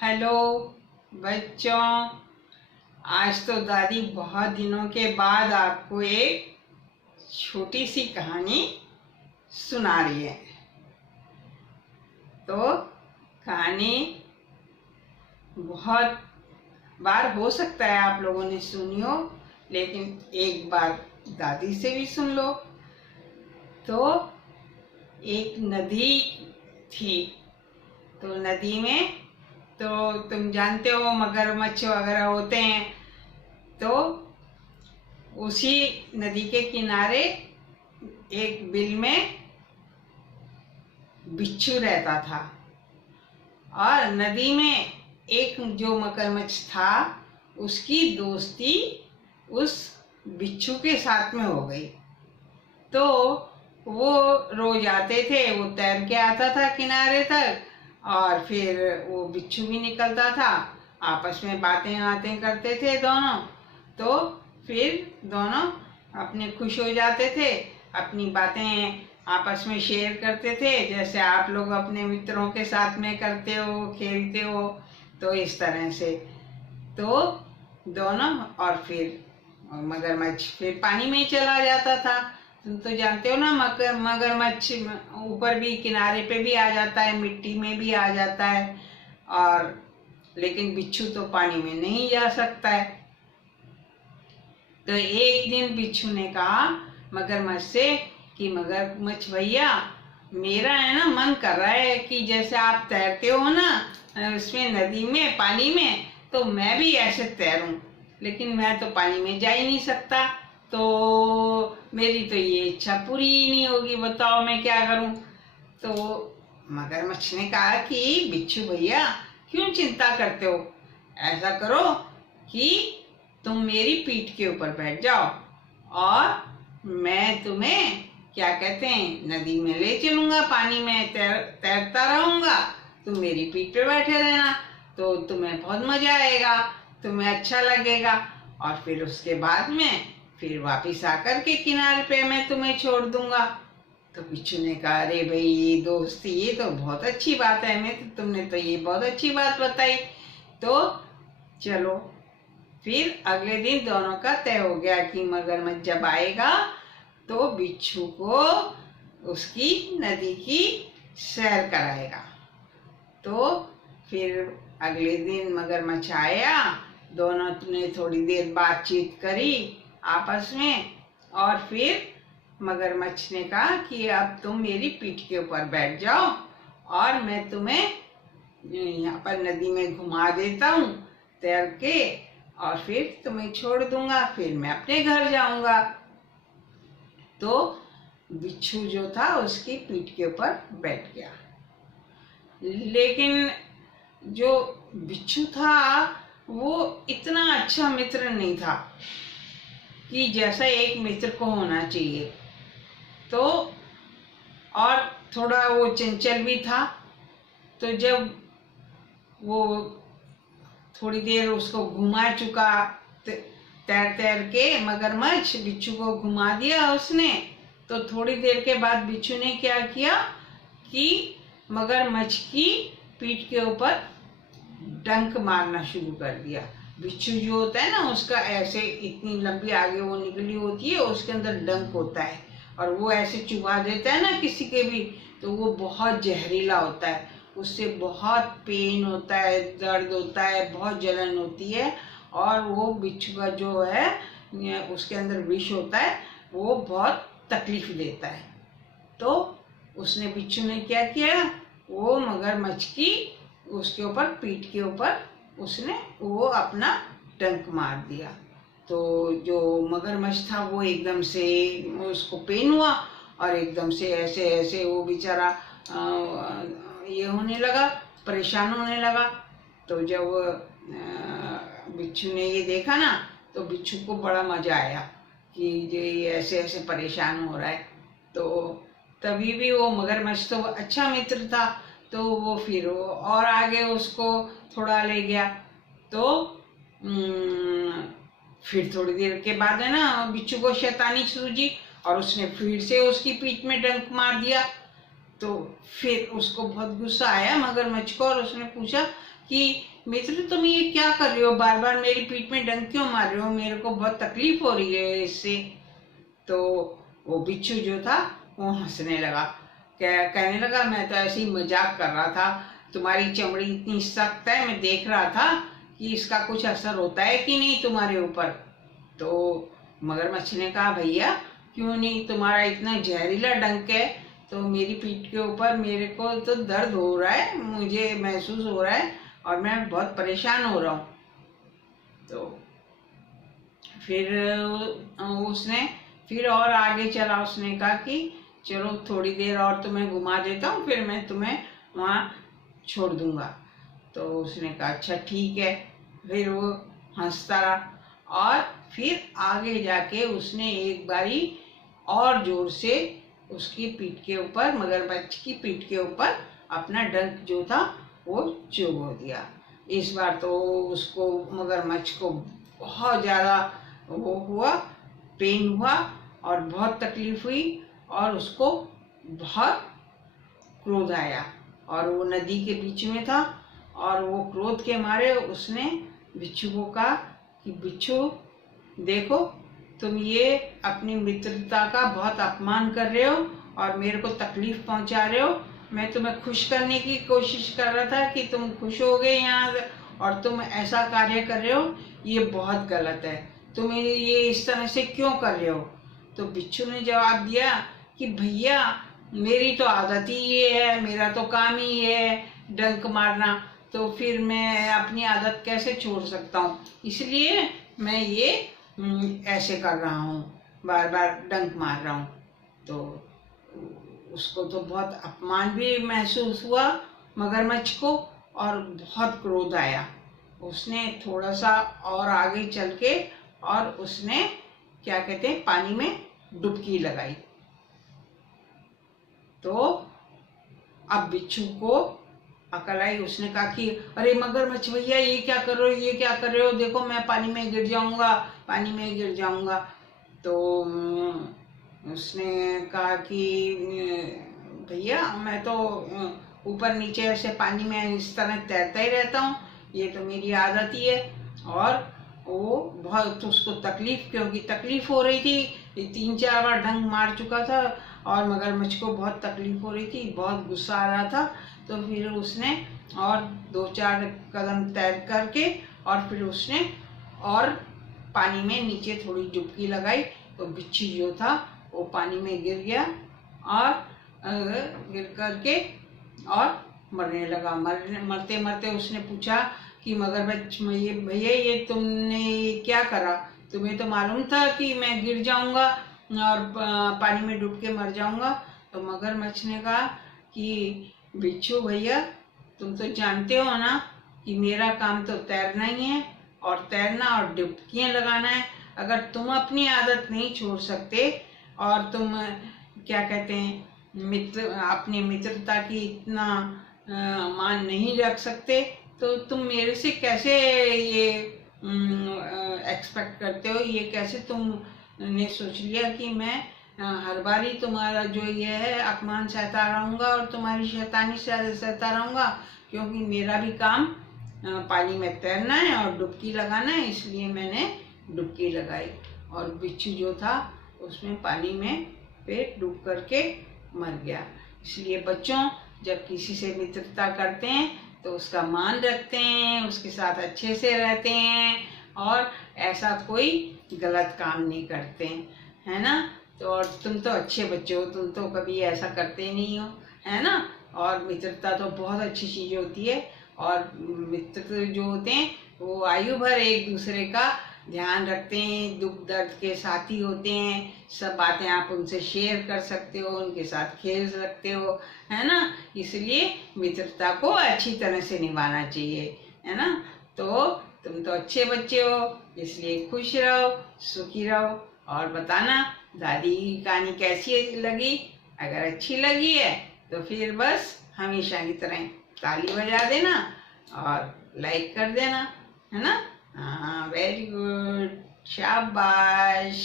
Hello बच्चों, आज तो दादी बहुत दिनों के बाद आपको एक छोटी सी कहानी सुना रही है। तो कहानी बहुत बार हो सकता है आप लोगों ने सुनी हो, लेकिन एक बार दादी से भी सुन लो। तो एक नदी थी। तो नदी में तो तुम जानते हो मगरमच्छ वगैरह होते हैं। तो उसी नदी के किनारे एक बिल में बिच्छू रहता था, और नदी में एक जो मगरमच्छ था उसकी दोस्ती उस बिच्छू के साथ में हो गई। तो वो रोज आते थे, वो तैर के आता था किनारे तक, और फिर वो बिच्छू भी निकलता था। आपस में बातें बातें करते थे दोनों। तो फिर दोनों अपने खुश हो जाते थे, अपनी बातें आपस में शेयर करते थे, जैसे आप लोग अपने मित्रों के साथ में करते हो, खेलते हो। तो इस तरह से तो दोनों, और फिर मगरमच्छ फिर पानी में ही चला जाता था। तुम तो जानते हो ना, मगरमच्छ ऊपर भी किनारे पे भी आ जाता है, मिट्टी में भी आ जाता है, और लेकिन बिच्छू तो पानी में नहीं जा सकता है। तो एक दिन बिच्छू ने कहा मगरमच्छ से कि मगरमच्छ भैया, मेरा है ना मन कर रहा है कि जैसे आप तैरते हो ना उसमें नदी में, पानी में, तो मैं भी ऐसे तैरूं, लेकिन मैं तो पानी में जा ही नहीं सकता। तो मेरी तो ये इच्छा पूरी ही नहीं होगी, बताओ मैं क्या करूं। तो मगरमच्छ ने कहा कि बिच्छू भैया, क्यों चिंता करते हो, ऐसा करो कि तुम मेरी पीठ के ऊपर बैठ जाओ, और मैं तुम्हें क्या कहते हैं नदी में ले चलूंगा, पानी में तैरता रहूंगा, तुम मेरी पीठ पे बैठे रहना, तो तुम्हें बहुत मजा आएगा, तुम्हें अच्छा लगेगा, और फिर उसके बाद में फिर वापिस आकर के किनारे पे मैं तुम्हें छोड़ दूंगा। तो बिच्छू ने कहा, अरे भाई ये दोस्ती, ये तो बहुत अच्छी बात है, तुमने तो ये बहुत अच्छी बात बताई। तो चलो, फिर अगले दिन दोनों का तय हो गया कि मगरमच्छ जब आएगा तो बिच्छू को उसकी नदी की सैर कराएगा। तो फिर अगले दिन मगरमच्छ आया, दोनों ने थोड़ी देर बातचीत करी आपस में, और फिर मगरमच्छ ने कहा कि अब तुम मेरी पीठ के ऊपर बैठ जाओ, और मैं तुम्हें यहाँ पर नदी में घुमा देता हूँ तैर के, और फिर तुम्हें छोड़ दूंगा, फिर मैं अपने घर जाऊंगा। तो बिच्छू जो था उसकी पीठ के ऊपर बैठ गया, लेकिन जो बिच्छू था वो इतना अच्छा मित्र नहीं था कि जैसा एक मित्र को होना चाहिए। तो और थोड़ा वो चंचल भी था। तो जब वो थोड़ी देर उसको घुमा चुका, तैर तैर के मगरमच्छ बिच्छू को घुमा दिया उसने, तो थोड़ी देर के बाद बिच्छू ने क्या किया कि मगरमच्छ की पीठ के ऊपर डंक मारना शुरू कर दिया। बिच्छू जो होता है ना, उसका ऐसे इतनी लंबी आगे वो निकली होती है, उसके अंदर डंक होता है, और वो ऐसे चुभा देता है ना किसी के भी, तो वो बहुत जहरीला होता है, उससे बहुत पेन होता है, दर्द होता है, बहुत जलन होती है, और वो बिच्छू का जो है उसके अंदर विष होता है, वो बहुत तकलीफ देता है। तो उसने बिच्छू ने क्या किया, वो मगरमच्छ की उसके ऊपर पीठ के ऊपर उसने वो अपना डंक मार दिया। तो जो मगरमच्छ था वो एकदम से उसको पेन हुआ, और एकदम से ऐसे ऐसे वो बेचारा ये होने लगा, परेशान होने लगा। तो जब बिच्छू ने ये देखा ना, तो बिच्छू को बड़ा मजा आया कि ये ऐसे ऐसे परेशान हो रहा है। तो तभी भी वो मगरमच्छ तो अच्छा मित्र था, तो वो फिर वो और आगे उसको थोड़ा ले गया। तो फिर थोड़ी देर के बाद है ना बिच्छू को शैतानी सूझी, और उसने फिर से उसकी पीठ में डंक मार दिया। तो फिर उसको बहुत गुस्सा आया मगरमच्छ को, और उसने पूछा कि मित्र तुम ये क्या कर रहे हो, बार बार मेरी पीठ में डंक क्यों मार रहे हो, मेरे को बहुत तकलीफ हो रही है इससे। तो वो बिच्छू जो था वो हंसने लगा, कहने लगा मैं तो ऐसे ही मजाक कर रहा था, तुम्हारी चमड़ी इतनी सख्त है, मैं देख रहा था कि इसका कुछ असर होता है कि नहीं तुम्हारे ऊपर। तो मगरमच्छ ने कहा भैया क्यों नहीं, तुम्हारा इतना जहरीला डंक है तो मेरी पीठ के ऊपर मेरे को तो दर्द हो रहा है, मुझे महसूस हो रहा है और मैं बहुत परेशान हो रहा हूँ। तो फिर उसने फिर और आगे चला, उसने कहा कि चलो थोड़ी देर और तुम्हें घुमा देता हूँ, फिर मैं तुम्हें वहाँ छोड़ दूंगा। तो उसने कहा अच्छा ठीक है। फिर वो हंसता रहा और फिर आगे जाके उसने एक बारी और जोर से उसकी पीठ के ऊपर, मगरमच्छ की पीठ के ऊपर अपना डंक जो था वो चुभो दिया। इस बार तो उसको, मगरमच्छ को बहुत ज़्यादा वो हुआ, पेन हुआ और बहुत तकलीफ हुई और उसको बहुत क्रोध आया। और वो नदी के बीच में था और वो क्रोध के मारे उसने बिच्छू को कहा कि बिच्छू देखो, तुम ये अपनी मित्रता का बहुत अपमान कर रहे हो और मेरे को तकलीफ पहुंचा रहे हो। मैं तुम्हें खुश करने की कोशिश कर रहा था कि तुम खुश हो गए यहाँ, और तुम ऐसा कार्य कर रहे हो, ये बहुत गलत है, तुम ये इस तरह से क्यों कर रहे हो। तो बिच्छू ने जवाब दिया कि भैया मेरी तो आदत ही ये है, मेरा तो काम ही है डंक मारना, तो फिर मैं अपनी आदत कैसे छोड़ सकता हूँ, इसलिए मैं ये ऐसे कर रहा हूँ, बार बार डंक मार रहा हूँ। तो उसको तो बहुत अपमान भी महसूस हुआ मगरमच्छ को और बहुत क्रोध आया। उसने थोड़ा सा और आगे चल के और उसने क्या कहते हैं पानी में डुबकी लगाई। तो अब बिच्छू को अकल आई, उसने कहा कि अरे मगरमच्छ भैया ये क्या कर रहे हो, ये क्या कर रहे हो, देखो मैं पानी में गिर जाऊंगा, पानी में गिर जाऊंगा। तो उसने कहा कि भैया मैं तो ऊपर नीचे ऐसे पानी में इस तरह तैरता ही रहता हूँ, ये तो मेरी आदत ही है। और वो बहुत उसको तकलीफ, क्योंकि तकलीफ हो रही थी, 3-4 बार डंक मार चुका था और मगरमच्छ को बहुत तकलीफ हो रही थी, बहुत गुस्सा आ रहा था। तो फिर उसने और 2-4 कदम तैर करके और फिर उसने और पानी में नीचे थोड़ी डुबकी लगाई, तो बिच्छू जो था वो पानी में गिर गया और गिर करके और मरने लगा। मरते मरते उसने पूछा कि मगरमच्छ भैया ये तुमने क्या करा, तुम्हें तो मालूम था कि मैं गिर जाऊंगा और पानी में डूब के मर जाऊंगा। तो मगरमच्छ ने कहा कि बिच्छू भैया तुम तो जानते हो ना कि मेरा काम तो तैरना ही है, और तैरना और डुबकियां लगाना है। अगर तुम अपनी आदत नहीं छोड़ सकते और तुम क्या कहते हैं अपनी मित्रता की इतना मान नहीं रख सकते, तो तुम मेरे से कैसे ये एक्सपेक्ट करते हो, ये कैसे तुमने सोच लिया कि मैं हर बार ही तुम्हारा जो ये है अपमान सहता रहूँगा और तुम्हारी शैतानी सहता रहूँगा, क्योंकि मेरा भी काम पानी में तैरना है और डुबकी लगाना है, इसलिए मैंने डुबकी लगाई। और बिच्छू जो था उसमें पानी में पे डूब करके मर गया। इसलिए बच्चों जब किसी से मित्रता करते हैं तो उसका मान रखते हैं, उसके साथ अच्छे से रहते हैं और ऐसा कोई गलत काम नहीं करते हैं, है ना। तो और तुम तो अच्छे बच्चे हो, तुम तो कभी ऐसा करते ही नहीं हो, है ना। और मित्रता तो बहुत अच्छी चीज़ होती है, और मित्र जो होते हैं वो आयु भर एक दूसरे का ध्यान रखते हैं, दुख दर्द के साथी होते हैं, सब बातें आप उनसे शेयर कर सकते हो, उनके साथ खेल सकते हो, है ना। इसलिए मित्रता को अच्छी तरह से निभाना चाहिए, है ना। तो तुम तो अच्छे बच्चे हो, इसलिए खुश रहो, सुखी रहो। और बताना दादी की कहानी कैसी लगी। अगर अच्छी लगी है तो फिर बस हमेशा की तरह ताली बजा देना और लाइक कर देना, है ना। हाँ, वेरी गुड, शाबाश।